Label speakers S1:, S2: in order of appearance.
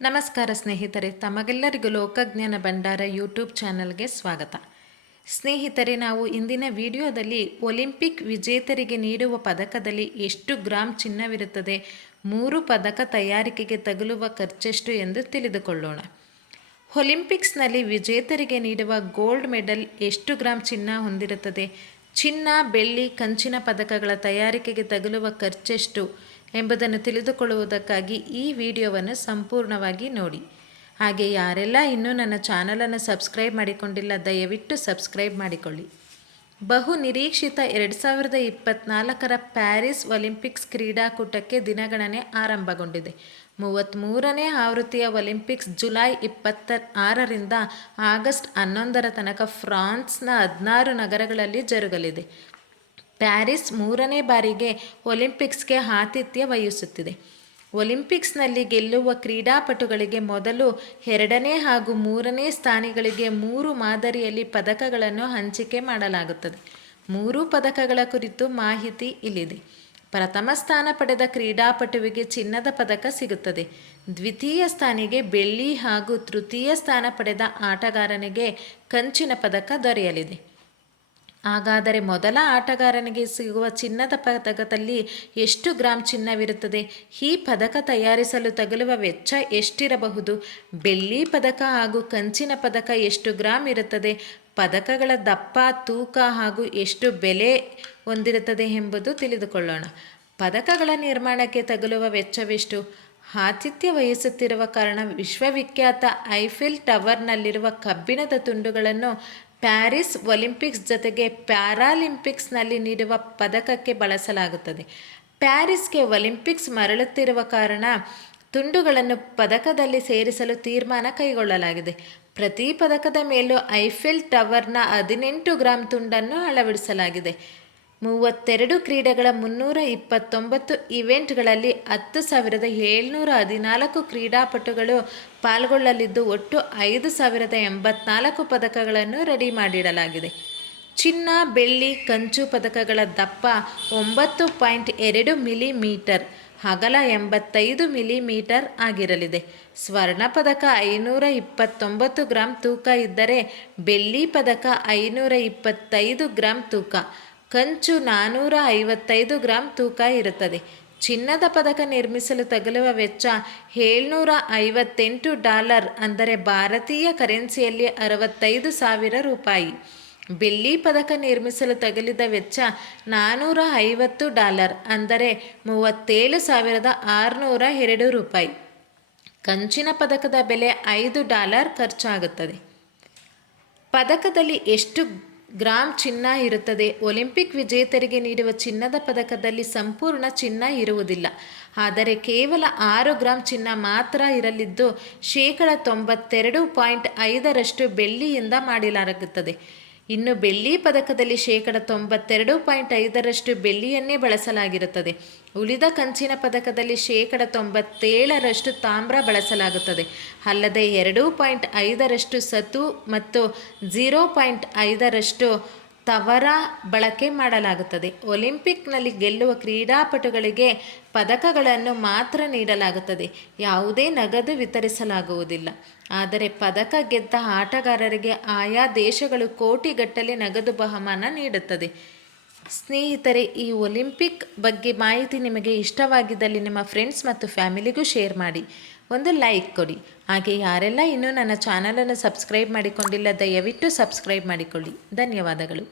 S1: ನಮಸ್ಕಾರ ಸ್ನೇಹಿತರೆ, ತಮಗೆಲ್ಲರಿಗೂ ಲೋಕಜ್ಞಾನ ಭಂಡಾರ ಯೂಟ್ಯೂಬ್ ಚಾನಲ್ಗೆ ಸ್ವಾಗತ. ಸ್ನೇಹಿತರೆ, ನಾವು ಇಂದಿನ ವಿಡಿಯೋದಲ್ಲಿ ಒಲಿಂಪಿಕ್ ವಿಜೇತರಿಗೆ ನೀಡುವ ಪದಕದಲ್ಲಿ ಎಷ್ಟು ಗ್ರಾಮ್ ಚಿನ್ನವಿರುತ್ತದೆ, ಮೂರು ಪದಕ ತಯಾರಿಕೆಗೆ ತಗುಲುವ ಖರ್ಚೆಷ್ಟು ಎಂದು ತಿಳಿದುಕೊಳ್ಳೋಣ. ಒಲಿಂಪಿಕ್ಸ್ನಲ್ಲಿ ವಿಜೇತರಿಗೆ ನೀಡುವ ಗೋಲ್ಡ್ ಮೆಡಲ್ ಎಷ್ಟು ಗ್ರಾಮ್ ಚಿನ್ನ ಹೊಂದಿರುತ್ತದೆ, ಚಿನ್ನ, ಬೆಳ್ಳಿ, ಕಂಚಿನ ಪದಕಗಳ ತಯಾರಿಕೆಗೆ ತಗುಲುವ ಖರ್ಚೆಷ್ಟು ಎಂಬುದನ್ನು ತಿಳಿದುಕೊಳ್ಳುವುದಕ್ಕಾಗಿ ಈ ವಿಡಿಯೋವನ್ನು ಸಂಪೂರ್ಣವಾಗಿ ನೋಡಿ. ಹಾಗೆ ಯಾರೆಲ್ಲ ಇನ್ನೂ ನನ್ನ ಚಾನಲನ್ನು ಸಬ್ಸ್ಕ್ರೈಬ್ ಮಾಡಿಕೊಂಡಿಲ್ಲ, ದಯವಿಟ್ಟು ಸಬ್ಸ್ಕ್ರೈಬ್ ಮಾಡಿಕೊಳ್ಳಿ. ಬಹು ನಿರೀಕ್ಷಿತ ಎರಡು ಸಾವಿರದ ಇಪ್ಪತ್ತ್ನಾಲ್ಕರ ಪ್ಯಾರಿಸ್ ಒಲಿಂಪಿಕ್ಸ್ ಕ್ರೀಡಾಕೂಟಕ್ಕೆ ದಿನಗಣನೆ ಆರಂಭಗೊಂಡಿದೆ. ಮೂವತ್ತ್ಮೂರನೇ ಆವೃತ್ತಿಯ ಒಲಿಂಪಿಕ್ಸ್ ಜುಲೈ ಇಪ್ಪತ್ತ ಆರರಿಂದ ಆಗಸ್ಟ್ ಹನ್ನೊಂದರ ತನಕ ಫ್ರಾನ್ಸ್ನ ಹದಿನಾರು ನಗರಗಳಲ್ಲಿ ಜರುಗಲಿದೆ. ಪ್ಯಾರಿಸ್ ಮೂರನೇ ಬಾರಿಗೆ ಒಲಿಂಪಿಕ್ಸ್ಗೆ ಆತಿಥ್ಯ ವಹಿಸುತ್ತಿದೆ. ಒಲಿಂಪಿಕ್ಸ್ನಲ್ಲಿ ಗೆಲ್ಲುವ ಕ್ರೀಡಾಪಟುಗಳಿಗೆ ಮೊದಲು ಎರಡನೇ ಹಾಗೂ ಮೂರನೇ ಸ್ಥಾನಿಗಳಿಗೆ ಮೂರು ಮಾದರಿಯಲ್ಲಿ ಪದಕಗಳನ್ನು ಹಂಚಿಕೆ ಮಾಡಲಾಗುತ್ತದೆ. ಮೂರು ಪದಕಗಳ ಕುರಿತು ಮಾಹಿತಿ ಇಲ್ಲಿದೆ. ಪ್ರಥಮ ಸ್ಥಾನ ಪಡೆದ ಕ್ರೀಡಾಪಟುವಿಗೆ ಚಿನ್ನದ ಪದಕ ಸಿಗುತ್ತದೆ. ದ್ವಿತೀಯ ಸ್ಥಾನಿಗೆ ಬೆಳ್ಳಿ ಹಾಗೂ ತೃತೀಯ ಸ್ಥಾನ ಪಡೆದ ಆಟಗಾರನಿಗೆ ಕಂಚಿನ ಪದಕ ದೊರೆಯಲಿದೆ. ಹಾಗಾದರೆ ಮೊದಲ ಆಟಗಾರನಿಗೆ ಸಿಗುವ ಚಿನ್ನದ ಪದಕದಲ್ಲಿ ಎಷ್ಟು ಗ್ರಾಂ ಚಿನ್ನವಿರುತ್ತದೆ? ಈ ಪದಕ ತಯಾರಿಸಲು ತಗಲುವ ವೆಚ್ಚ ಎಷ್ಟಿರಬಹುದು? ಬೆಳ್ಳಿ ಪದಕ ಹಾಗೂ ಕಂಚಿನ ಪದಕ ಎಷ್ಟು ಗ್ರಾಂ ಇರುತ್ತದೆ? ಪದಕಗಳ ದಪ್ಪ, ತೂಕ ಹಾಗೂ ಎಷ್ಟು ಬೆಲೆ ಹೊಂದಿರುತ್ತದೆ ಎಂಬುದು ತಿಳಿದುಕೊಳ್ಳೋಣ. ಪದಕಗಳ ನಿರ್ಮಾಣಕ್ಕೆ ತಗಲುವ ವೆಚ್ಚವೆಷ್ಟು? ಆತಿಥ್ಯ ವಹಿಸುತ್ತಿರುವ ಕಾರಣ ವಿಶ್ವವಿಖ್ಯಾತ ಐಫಿಲ್ ಟವರ್ನಲ್ಲಿರುವ ಕಬ್ಬಿಣದ ತುಂಡುಗಳನ್ನು ಪ್ಯಾರಿಸ್ ಒಲಿಂಪಿಕ್ಸ್ ಜೊತೆಗೆ ಪ್ಯಾರಾಲಿಂಪಿಕ್ಸ್ನಲ್ಲಿ ನೀಡುವ ಪದಕಕ್ಕೆ ಬಳಸಲಾಗುತ್ತದೆ. ಪ್ಯಾರಿಸ್ಗೆ ಒಲಿಂಪಿಕ್ಸ್ ಮರಳುತ್ತಿರುವ ಕಾರಣ ತುಂಡುಗಳನ್ನು ಪದಕದಲ್ಲಿ ಸೇರಿಸಲು ತೀರ್ಮಾನ ಕೈಗೊಳ್ಳಲಾಗಿದೆ. ಪ್ರತಿ ಪದಕದ ಮೇಲೂ ಐಫೆಲ್ ಟವರ್ನ ಹದಿನೆಂಟು ಗ್ರಾಂ ತುಂಡನ್ನು ಅಳವಡಿಸಲಾಗಿದೆ. ಮೂವತ್ತೆರಡು ಕ್ರೀಡೆಗಳ ಮುನ್ನೂರ ಇಪ್ಪತ್ತೊಂಬತ್ತು ಇವೆಂಟ್ಗಳಲ್ಲಿ ಹತ್ತು ಸಾವಿರದ ಏಳ್ನೂರ ಹದಿನಾಲ್ಕು ಕ್ರೀಡಾಪಟುಗಳು ಪಾಲ್ಗೊಳ್ಳಲಿದ್ದು ಒಟ್ಟು ಐದು ಸಾವಿರದ ಎಂಬತ್ನಾಲ್ಕು ಪದಕಗಳನ್ನು ರೆಡಿ ಮಾಡಿಡಲಾಗಿದೆ. ಚಿನ್ನ, ಬೆಳ್ಳಿ, ಕಂಚು ಪದಕಗಳ ದಪ್ಪ ಒಂಬತ್ತು ಪಾಯಿಂಟ್ ಎರಡು ಮಿಲಿಮೀಟರ್, ಅಗಲ ಎಂಬತ್ತೈದು ಮಿಲಿಮೀಟರ್ ಆಗಿರಲಿದೆ. ಸ್ವರ್ಣ ಪದಕ ಐನೂರ ಇಪ್ಪತ್ತೊಂಬತ್ತು ಗ್ರಾಂ ತೂಕ ಇದ್ದರೆ ಬೆಳ್ಳಿ ಪದಕ ಐನೂರ ಇಪ್ಪತ್ತೈದು ಗ್ರಾಂ ತೂಕ ಕಂಚು ನಾನ್ನೂರ ಐವತ್ತೈದು ಗ್ರಾಂ ತೂಕ ಇರುತ್ತದೆ. ಚಿನ್ನದ ಪದಕ ನಿರ್ಮಿಸಲು ತಗಲುವ ವೆಚ್ಚ ಏಳ್ನೂರ ಐವತ್ತೆಂಟು ಡಾಲರ್ ಅಂದರೆ ಭಾರತೀಯ ಕರೆನ್ಸಿಯಲ್ಲಿ ಅರವತ್ತೈದು ಸಾವಿರ ರೂಪಾಯಿ. ಬೆಳ್ಳಿ ಪದಕ ನಿರ್ಮಿಸಲು ತಗಲಿದ ವೆಚ್ಚ ನಾನ್ನೂರ ಐವತ್ತು ಡಾಲರ್ ಅಂದರೆ ಮೂವತ್ತೇಳು ಸಾವಿರದ ಆರುನೂರ ಎರಡು ರೂಪಾಯಿ. ಕಂಚಿನ ಪದಕದ ಬೆಲೆ ಐದು ಡಾಲರ್ ಖರ್ಚಾಗುತ್ತದೆ. ಪದಕದಲ್ಲಿ ಎಷ್ಟು ಗ್ರಾಮ್ ಚಿನ್ನ ಇರುತ್ತದೆ. ಒಲಿಂಪಿಕ್ ವಿಜೇತರಿಗೆ ನೀಡುವ ಚಿನ್ನದ ಪದಕದಲ್ಲಿ ಸಂಪೂರ್ಣ ಚಿನ್ನ ಇರುವುದಿಲ್ಲ. ಆದರೆ ಕೇವಲ ಆರು ಗ್ರಾಂ ಚಿನ್ನ ಮಾತ್ರ ಇರಲಿದ್ದು ಶೇಕಡ ತೊಂಬತ್ತೆರಡು ಪಾಯಿಂಟ್ ಐದರಷ್ಟು ಬೆಳ್ಳಿಯಿಂದ ಮಾಡಲಾಗುತ್ತದೆ. ಇನ್ನು ಬೆಳ್ಳಿ ಪದಕದಲ್ಲಿ ಶೇಕಡ ತೊಂಬತ್ತೆರಡು ಪಾಯಿಂಟ್ ಐದರಷ್ಟು ಬೆಳ್ಳಿಯನ್ನೇ ಬಳಸಲಾಗಿರುತ್ತದೆ. ಉಳಿದ ಕಂಚಿನ ಪದಕದಲ್ಲಿ ಶೇಕಡ ತೊಂಬತ್ತೇಳರಷ್ಟು ತಾಮ್ರ ಬಳಸಲಾಗುತ್ತದೆ. ಅಲ್ಲದೆ ಎರಡು ಪಾಯಿಂಟ್ ಐದರಷ್ಟು ಸತು ಮತ್ತು ಝೀರೋ ಪಾಯಿಂಟ್ ಐದರಷ್ಟು ತವರ ಬಳಕೆ ಮಾಡಲಾಗುತ್ತದೆ. ಒಲಿಂಪಿಕ್ನಲ್ಲಿ ಗೆಲ್ಲುವ ಕ್ರೀಡಾಪಟುಗಳಿಗೆ ಪದಕಗಳನ್ನು ಮಾತ್ರ ನೀಡಲಾಗುತ್ತದೆ. ಯಾವುದೇ ನಗದು ವಿತರಿಸಲಾಗುವುದಿಲ್ಲ. ಆದರೆ ಪದಕ ಗೆದ್ದ ಆಟಗಾರರಿಗೆ ಆಯಾ ದೇಶಗಳು ಕೋಟಿಗಟ್ಟಲೆ ನಗದು ಬಹುಮಾನ ನೀಡುತ್ತದೆ. ಸ್ನೇಹಿತರೆ, ಈ ಒಲಿಂಪಿಕ್ ಬಗ್ಗೆ ಮಾಹಿತಿ ನಿಮಗೆ ಇಷ್ಟವಾಗಿದ್ದಲ್ಲಿ ನಿಮ್ಮ ಫ್ರೆಂಡ್ಸ್ ಮತ್ತು ಫ್ಯಾಮಿಲಿಗೂ ಶೇರ್ ಮಾಡಿ. ಒಂದು ಲೈಕ್ ಕೊಡಿ. ಹಾಗೆ ಯಾರೆಲ್ಲ ಇನ್ನೂ ನನ್ನ ಚಾನಲನ್ನು ಸಬ್ಸ್ಕ್ರೈಬ್ ಮಾಡಿಕೊಂಡಿಲ್ಲ ದಯವಿಟ್ಟು ಸಬ್ಸ್ಕ್ರೈಬ್ ಮಾಡಿಕೊಳ್ಳಿ. ಧನ್ಯವಾದಗಳು.